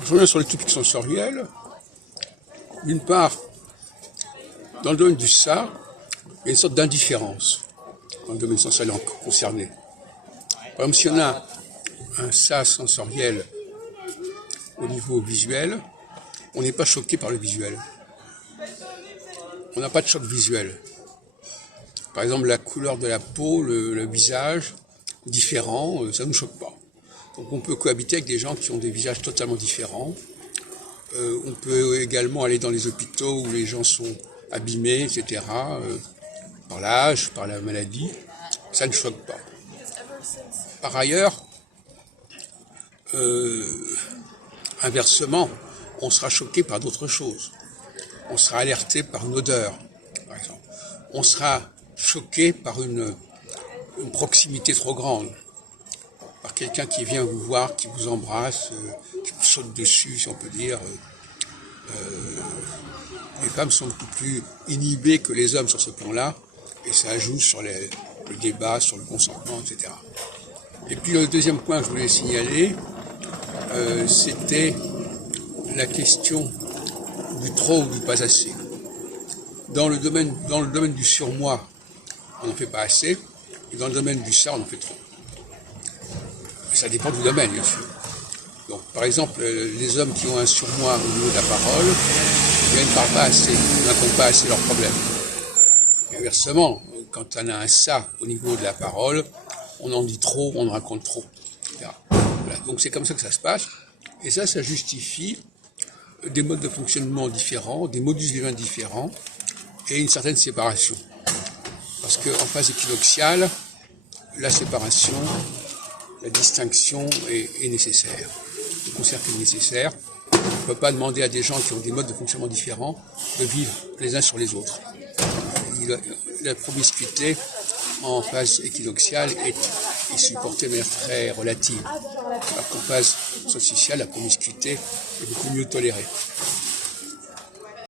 Je reviens sur les topics sensoriels. D'une part, dans le domaine du ça, il y a une sorte d'indifférence dans le domaine sensoriel concerné. Par exemple, si on a un ça sensoriel au niveau visuel, on n'est pas choqué par le visuel. On n'a pas de choc visuel. Par exemple, la couleur de la peau, le visage, différent, ça ne nous choque pas. Donc on peut cohabiter avec des gens qui ont des visages totalement différents. On peut également aller dans les hôpitaux où les gens sont abîmés, etc., par l'âge, par la maladie. Ça ne choque pas. Par ailleurs, inversement, on sera choqué par d'autres choses. On sera alerté par une odeur, par exemple. On sera choqué par une proximité trop grande, par quelqu'un qui vient vous voir, qui vous embrasse, qui vous saute dessus, si on peut dire. Les femmes sont beaucoup plus inhibées que les hommes sur ce plan-là, et ça ajoute sur le débat, sur le consentement, etc. Et puis le deuxième point que je voulais signaler, c'était la question du trop ou du pas assez. Dans le domaine du surmoi, on n'en fait pas assez, et dans le domaine du ça, on en fait trop. Et ça dépend du domaine, bien sûr. Donc, par exemple, les hommes qui ont un surmoi au niveau de la parole, ils ne parlent pas assez, ils n'attendent pas assez leurs problèmes. Et inversement, quand on a un ça au niveau de la parole, on en dit trop, on en raconte trop, etc. Voilà. Donc c'est comme ça que ça se passe. Et ça justifie des modes de fonctionnement différents, des modus vivendi différents, et une certaine séparation. Parce qu'en phase équinoxiale, la séparation, la distinction est nécessaire. Le concert est nécessaire. On ne peut pas demander à des gens qui ont des modes de fonctionnement différents de vivre les uns sur les autres. La promiscuité en phase équinoxiale est supportée de manière très relative. Alors qu'en phase solsticiale, la promiscuité est beaucoup mieux tolérée.